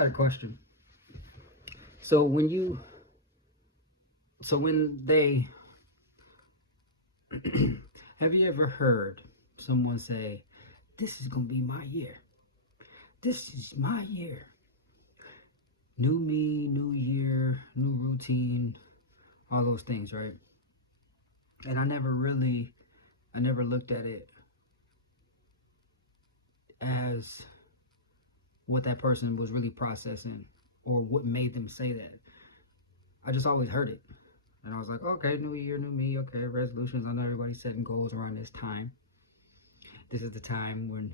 got a question. So when they have you ever heard someone say, "This is gonna be my year. This is my year. New me, new year, new routine, all those things, right?" And I never looked at it as what that person was really processing or what made them say that. I just always heard it. And I was like, okay, new year, new me, okay, resolutions. I know everybody's setting goals around this time. This is the time when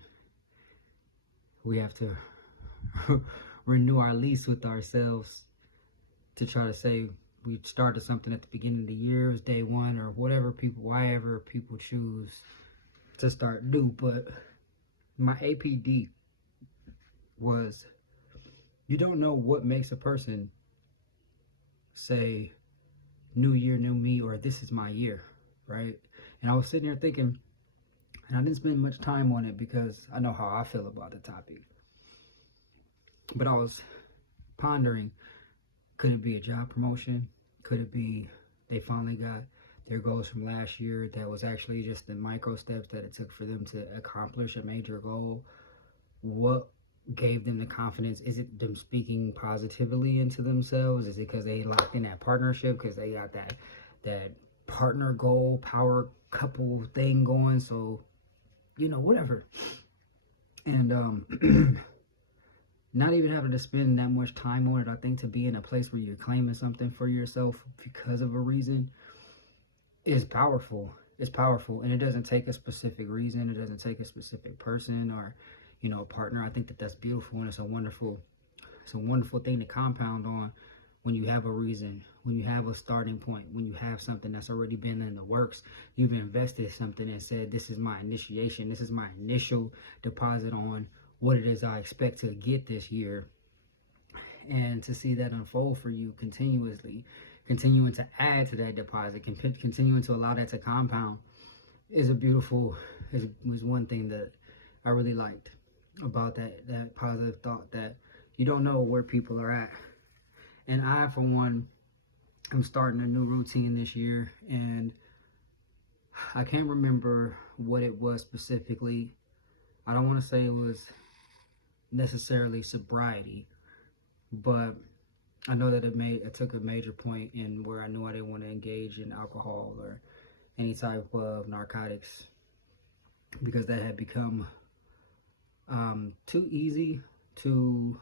we have to renew our lease with ourselves to try to say we started something at the beginning of the year, it's day one, or whatever people choose to start new. But my APD was, you don't know what makes a person say new year, new me, or this is my year, right? And I was sitting here thinking, and I didn't spend much time on it because I know how I feel about the topic. But I was pondering, could it be a job promotion? Could it be they finally got their goals from last year that was actually just the micro steps that it took for them to accomplish a major goal? What gave them the confidence? Is it them speaking positively into themselves? Is it because they locked in that partnership, because they got that partner goal power couple thing going? So whatever. And not even having to spend that much time on it, I think to be in a place where you're claiming something for yourself because of a reason is powerful. It's powerful, and it doesn't take a specific reason. It doesn't take a specific person or a partner. I think that that's beautiful, and it's a wonderful thing to compound on when you have a reason, when you have a starting point, when you have something that's already been in the works. You've invested something and said, this is my initiation, this is my initial deposit on what it is I expect to get this year. And to see that unfold for you continuously, continuing to add to that deposit, continuing to allow that to compound, is was one thing that I really liked about that positive thought, that you don't know where people are at. And I, for one, am starting a new routine this year, and I can't remember what it was specifically. I don't want to say it was necessarily sobriety, but I know that it took a major point in where I knew I didn't want to engage in alcohol or any type of narcotics, because that had become too easy to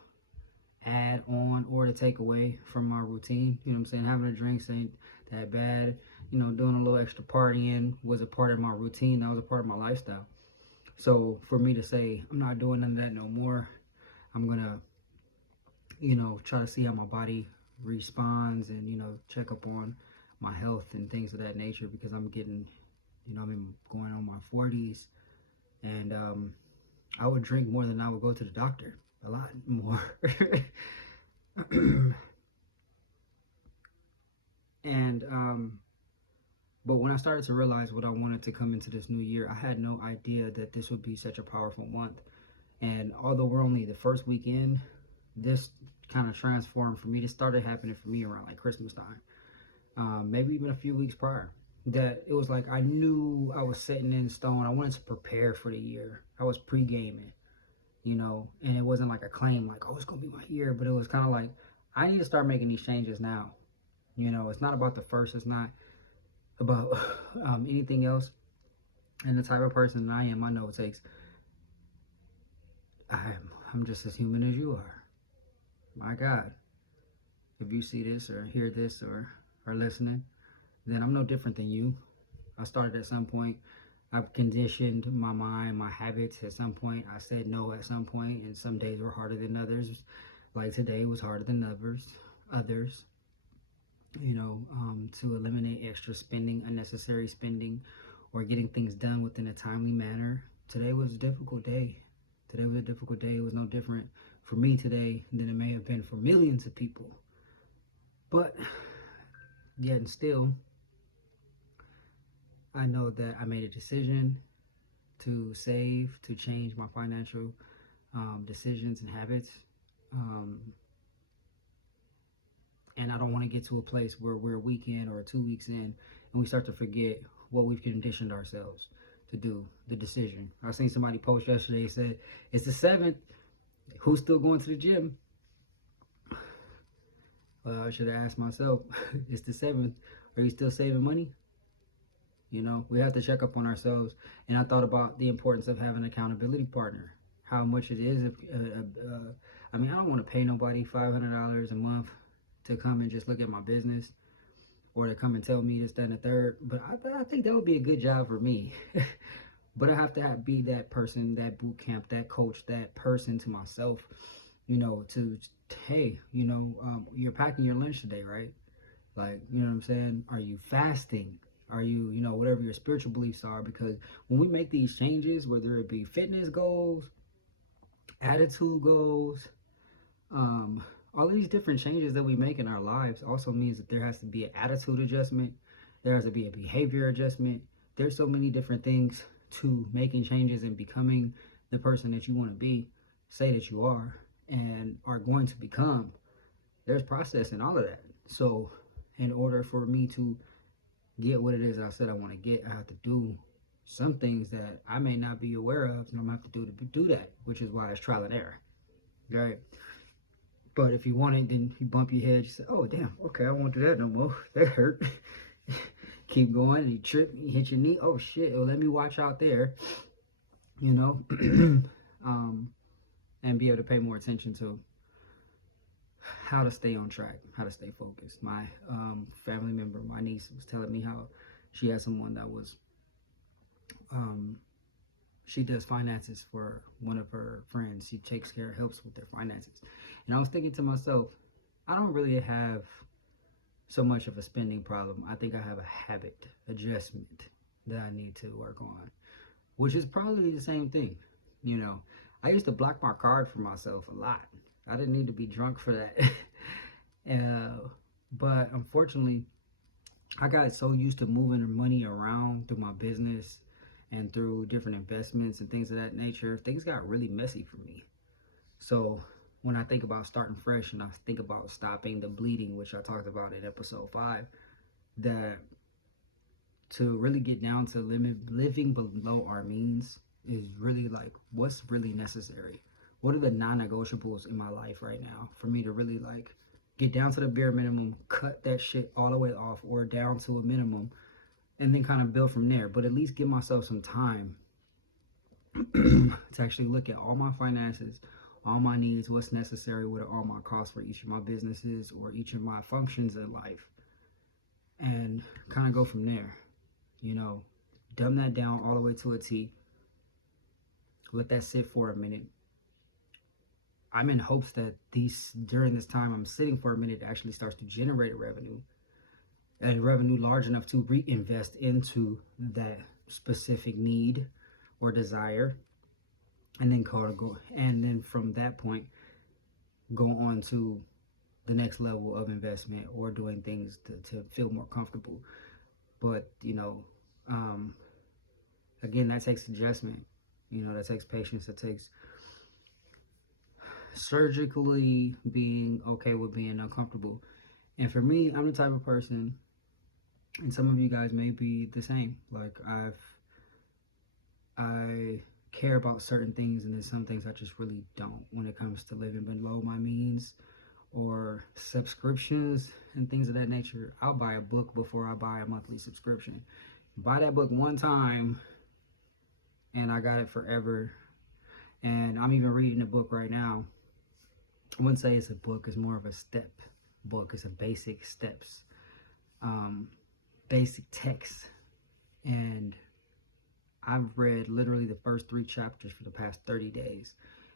add on or to take away from my routine. You know what I'm saying? Having a drink ain't that bad. Doing a little extra partying was a part of my routine. That was a part of my lifestyle. So for me to say, I'm not doing none of that no more, I'm gonna, try to see how my body responds and, check up on my health and things of that nature, because I'm getting, I'm going on my 40s, and I would drink more than I would go to the doctor. A lot more. And but when I started to realize what I wanted to come into this new year, I had no idea that this would be such a powerful month. And although we're only the first weekend, this kind of transformed for me. This started happening for me around like Christmas time, maybe even a few weeks prior. That it was like I knew I was setting in stone. I wanted to prepare for the year. I was pre-gaming, and it wasn't like a claim like, oh, it's gonna be my year, but it was kind of like, I need to start making these changes now. It's not about the first, it's not about anything else. And the type of person I am, I know it takes, I'm just as human as you are. My God, if you see this or hear this or are listening, then I'm no different than you. I started at some point. I've conditioned my mind, my habits at some point. I said no at some point, and some days were harder than others. Like today was harder than others. To eliminate extra spending, unnecessary spending, or getting things done within a timely manner. Today was a difficult day. Today was a difficult day. It was no different for me today than it may have been for millions of people. But yet and still, I know that I made a decision to save, to change my financial decisions and habits. Um, and I don't want to get to a place where we're a week in or 2 weeks in and we start to forget what we've conditioned ourselves to do, the decision. I seen somebody post yesterday, said, it's the 7th. Who's still going to the gym? Well, I should have asked myself, it's the 7th. Are you still saving money? You know, we have to check up on ourselves. And I thought about the importance of having an accountability partner. How much it is. I mean, I don't want to pay nobody $500 a month to come and just look at my business or to come and tell me this, that, and the third. But I think that would be a good job for me. But I have to be that person, that boot camp, that coach, that person to myself, you know, to, hey, you know, you're packing your lunch today, right? Like, you know what I'm saying? Are you fasting? Are you, you know, whatever your spiritual beliefs are? Because when we make these changes, whether it be fitness goals, attitude goals, all of these different changes that we make in our lives also means that there has to be an attitude adjustment. There has to be a behavior adjustment. There's so many different things to making changes and becoming the person that you want to be, say that you are, and are going to become. There's process in all of that. So in order for me to get what it is I said I want to get, I have to do some things that I may not be aware of, and I'm going to have to do that, which is why it's trial and error. Right? But if you want it, then you bump your head, you say, oh, damn, okay, I won't do that no more. That hurt. Keep going, and you trip, you hit your knee. Oh, shit, well, let me watch out there, you know, and be able to pay more attention to how to stay on track, how to stay focused. My family member, my niece, was telling me how she had someone that was, she does finances for one of her friends. She takes care, helps with their finances. And I was thinking to myself, I don't really have so much of a spending problem. I think I have a habit adjustment that I need to work on, which is probably the same thing. You know, I used to block my card for myself a lot. I didn't need to be drunk for that. But unfortunately, I got so used to moving money around through my business and through different investments and things of that nature, things got really messy for me. So when I think about starting fresh and I think about stopping the bleeding, which I talked about in episode 5, that to really get down to living below our means is really like what's really necessary. What are the non-negotiables in my life right now for me to really like get down to the bare minimum, cut that shit all the way off or down to a minimum, and then kind of build from there. But at least give myself some time to actually look at all my finances, all my needs, what's necessary, what are all my costs for each of my businesses or each of my functions in life, and kind of go from there. You know, dumb that down all the way to a T. Let that sit for a minute. I'm in hopes that during this time I'm sitting for a minute, it actually starts to generate a revenue, and revenue large enough to reinvest into that specific need or desire, and then and then from that point go on to the next level of investment or doing things to feel more comfortable. But you know, again, that takes adjustment. You know, that takes patience. That takes surgically being okay with being uncomfortable. And for me, I'm the type of person, and some of you guys may be the same, like I care about certain things, and there's some things I just really don't when it comes to living below my means or subscriptions and things of that nature. I'll buy a book before I buy a monthly subscription. Buy that book one time and I got it forever. And I'm even reading a book right now. I wouldn't say it's a book, it's more of a step book. It's a basic steps, basic text. And I've read literally the first 3 chapters for the past 30 days.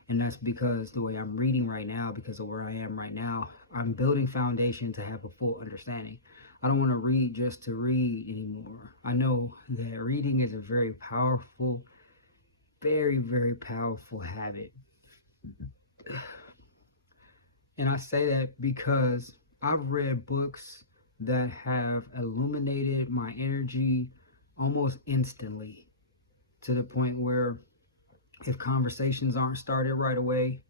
And that's because the way I'm reading right now, because of where I am right now, I'm building foundation to have a full understanding. I don't want to read just to read anymore. I know that reading is a very powerful, very, very powerful habit. And I say that because I've read books that have illuminated my energy almost instantly, to the point where if conversations aren't started right away,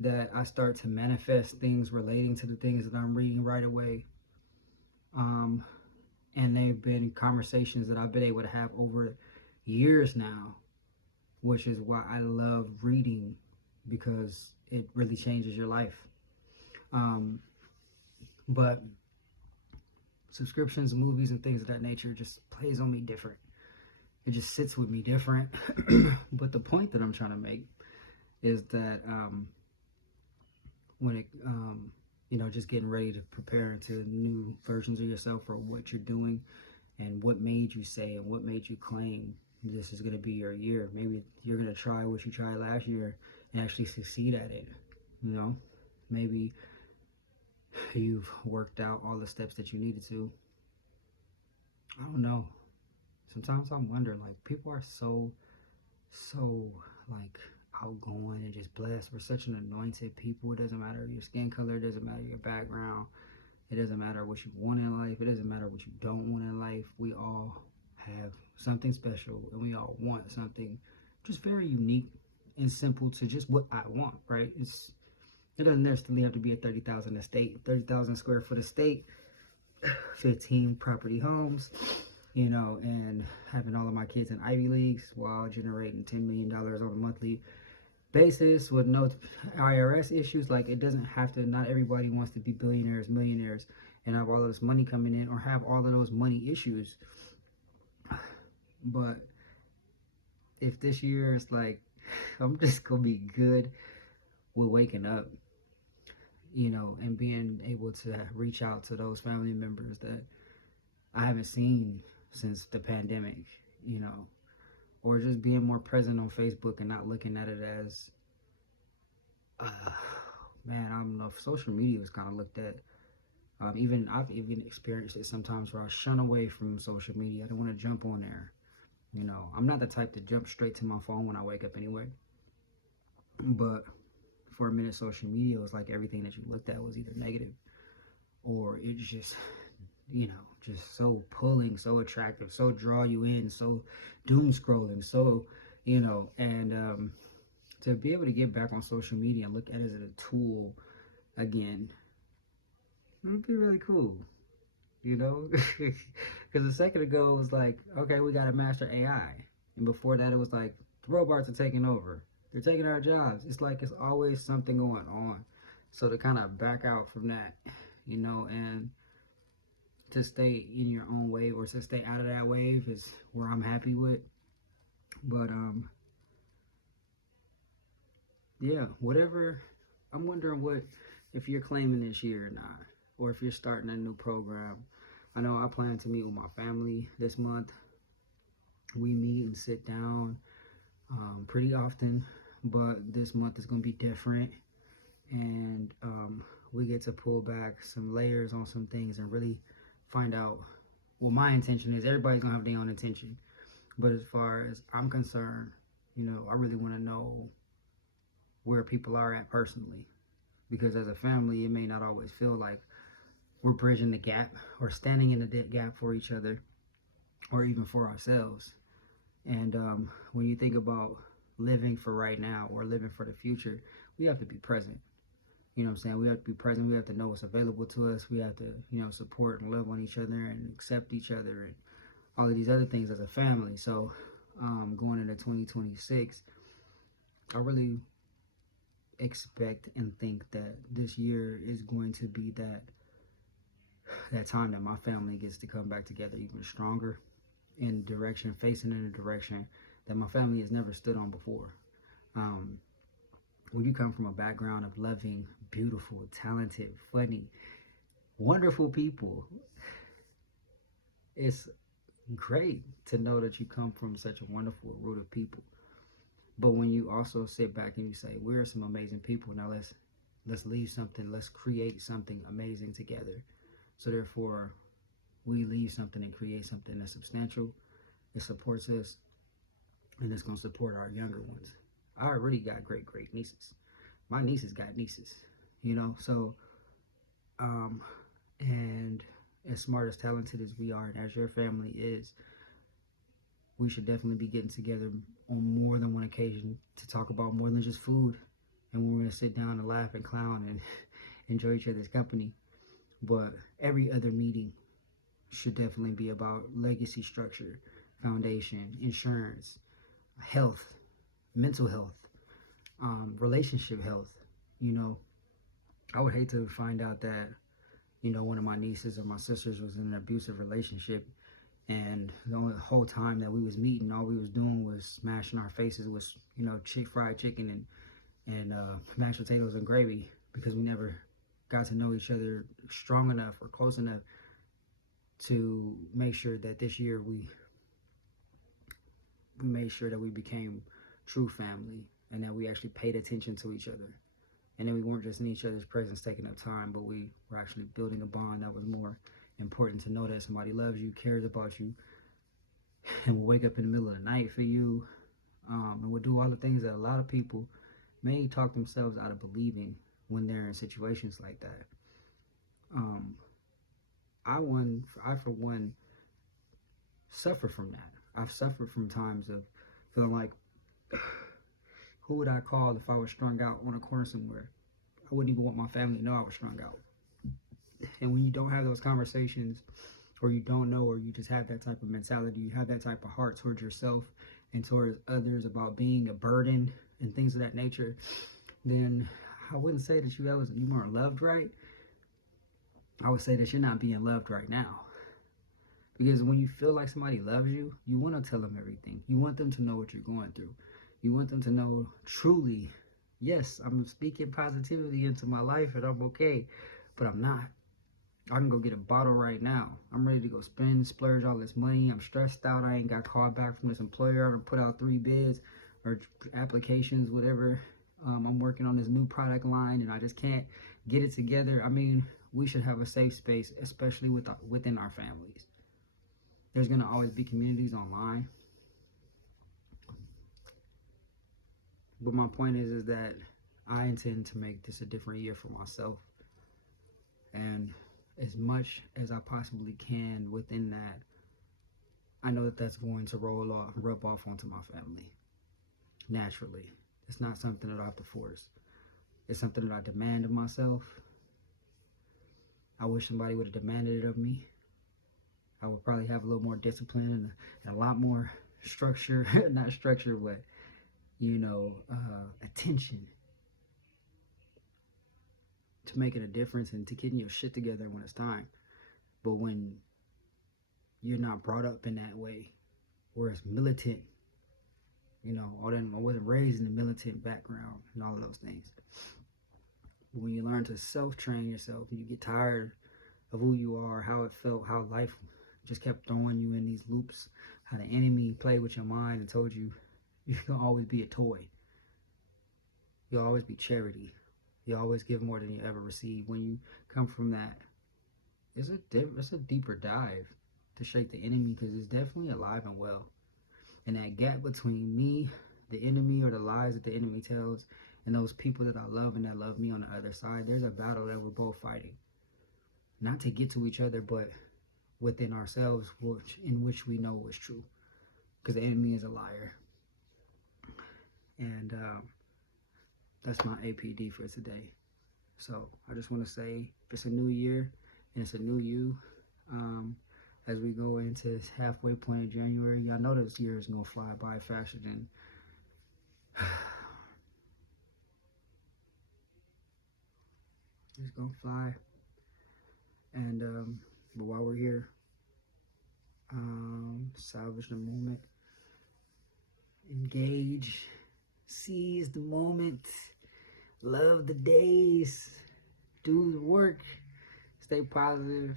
that I start to manifest things relating to the things that I'm reading right away. Um, and they've been conversations that I've been able to have over years now, which is why I love reading, because it really changes your life. Um, but subscriptions, movies, and things of that nature just plays on me different. It just sits with me different. But the point that I'm trying to make is that when it, just getting ready to prepare into new versions of yourself or what you're doing and what made you say and what made you claim this is going to be your year. Maybe you're going to try what you tried last year and actually succeed at it. Maybe you've worked out all the steps that you needed to. I don't know. Sometimes I wonder, like, people are so like outgoing and just blessed. We're such an anointed people. It doesn't matter your skin color, it doesn't matter your background, it doesn't matter what you want in life, it doesn't matter what you don't want in life. We all have something special, and we all want something just very unique and simple to just what I want, right? It doesn't necessarily have to be a 30,000 square foot estate, 15 property homes, and having all of my kids in Ivy Leagues while generating $10 million on a monthly basis with no IRS issues. Like, it doesn't have to, not everybody wants to be billionaires, millionaires, and have all of this money coming in or have all of those money issues. But if this year is like, I'm just gonna be good with waking up, and being able to reach out to those family members that I haven't seen since the pandemic, or just being more present on Facebook and not looking at it as, man, I don't know, if social media was kind of looked at. I've even experienced it sometimes where I shun away from social media. I don't want to jump on there. I'm not the type to jump straight to my phone when I wake up anyway. But for a minute, social media was like everything that you looked at was either negative or it's just, just so pulling, so attractive, so draw you in, so doom scrolling, so, and to be able to get back on social media and look at it as a tool again, it would be really cool, because a second ago it was like, okay, we got to master AI, and before that it was like the robots are taking over, they're taking our jobs. It's like it's always something going on. So to kind of back out from that, and to stay in your own wave or to stay out of that wave is where I'm happy with. But yeah, whatever. I'm wondering what, if you're claiming this year or not, or if you're starting a new program. I know I plan to meet with my family this month. We meet and sit down pretty often, but this month is going to be different, and we get to pull back some layers on some things and really find out what my intention is. Everybody's gonna have their own intention, but as far as I'm concerned, I really want to know where people are at personally, because as a family it may not always feel like we're bridging the gap or standing in the gap for each other or even for ourselves. And when you think about living for right now or living for the future, we have to be present. You know what I'm saying? We have to be present. We have to know what's available to us. We have to, support and love on each other and accept each other and all of these other things as a family. So going into 2026, I really expect and think that this year is going to be that time that my family gets to come back together even stronger, in direction, facing in a direction that my family has never stood on before. When you come from a background of loving, beautiful, talented, funny, wonderful people, it's great to know that you come from such a wonderful root of people. But when you also sit back and you say, we're some amazing people, now let's leave something, let's create something amazing together. So therefore, we leave something and create something that's substantial, it supports us, and it's going to support our younger ones. I already got great nieces. My nieces got nieces, so and as smart, as talented as we are, and as your family is, we should definitely be getting together on more than one occasion to talk about more than just food, and we're going to sit down and laugh and clown and enjoy each other's company. But every other meeting should definitely be about legacy structure, foundation, insurance, health, mental health, relationship health. You know, I would hate to find out that, you know, one of my nieces or my sisters was in an abusive relationship, and the whole time that we was meeting, all we was doing was smashing our faces with, you know, fried chicken and mashed potatoes and gravy, because we never got to know each other strong enough or close enough to make sure that this year we made sure that we became true family, and that we actually paid attention to each other. And then we weren't just in each other's presence taking up time, but we were actually building a bond that was more important, to know that somebody loves you, cares about you, and will wake up in the middle of the night for you, and will do all the things that a lot of people may talk themselves out of believing when they're in situations like that. I for one suffer from that. I've suffered from times of feeling like, who would I call if I was strung out on a corner somewhere? I wouldn't even want my family to know I was strung out. And when you don't have those conversations, or you don't know, or you just have that type of mentality, you have that type of heart towards yourself and towards others about being a burden and things of that nature, then I wouldn't say that you weren't loved right. I would say that you're not being loved right now. Because when you feel like somebody loves you, you want to tell them everything. You want them to know what you're going through. You want them to know truly, yes, I'm speaking positivity into my life and I'm okay, but I'm not. I can go get a bottle right now. I'm ready to go splurge all this money. I'm stressed out. I ain't got called back from this employer. I'm gonna put out 3 bids or applications, whatever. I'm working on this new product line and I just can't get it together. I mean, we should have a safe space, especially within our families. There's gonna always be communities online. But my point is that I intend to make this a different year for myself. And as much as I possibly can within that, I know that that's going to rub off onto my family naturally. It's not something that I have to force. It's something that I demand of myself. I wish somebody would have demanded it of me. I would probably have a little more discipline and a lot more structure, not structure, but, you know, attention to making a difference and to getting your shit together when it's time. But when you're not brought up in that way, where it's militant, you know, I wasn't raised in a militant background and all of those things. But when you learn to self-train yourself, and you get tired of who you are, how it felt, how life just kept throwing you in these loops, how the enemy played with your mind and told you can always be a toy. You'll always be charity. You always give more than you ever receive. When you come from that, it's a deeper dive to shake the enemy, because it's definitely alive and well. And that gap between me, the enemy, or the lies that the enemy tells, and those people that I love and that love me on the other side, there's a battle that we're both fighting. Not to get to each other, but within ourselves, in which we know is true. Because the enemy is a liar. And that's my APD for today. So I just want to say, it's a new year and it's a new you. As we go into this halfway point of January, y'all know this year is gonna fly by faster than it's gonna fly. And but while we're here, salvage the moment, engage, seize the moment, love the days, do the work, stay positive.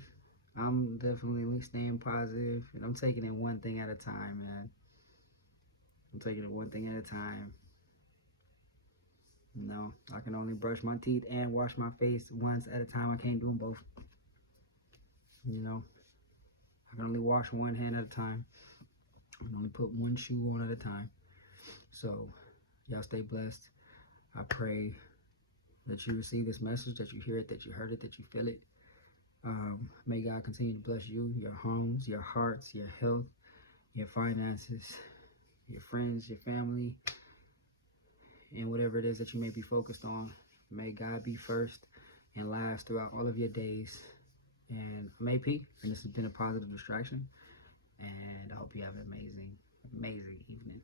I'm definitely staying positive, and I'm taking it one thing at a time, man. I'm taking it one thing at a time. You know, I can only brush my teeth and wash my face once at a time. I can't do them both. You know, I can only wash one hand at a time. I can only put one shoe on at a time. So, y'all stay blessed. I pray that you receive this message, that you hear it, that you heard it, that you feel it. May God continue to bless you, your homes, your hearts, your health, your finances, your friends, your family, in whatever it is that you may be focused on. May God be first and last throughout all of your days. And I'm AP, and this has been a positive distraction. And I hope you have an amazing, amazing evening.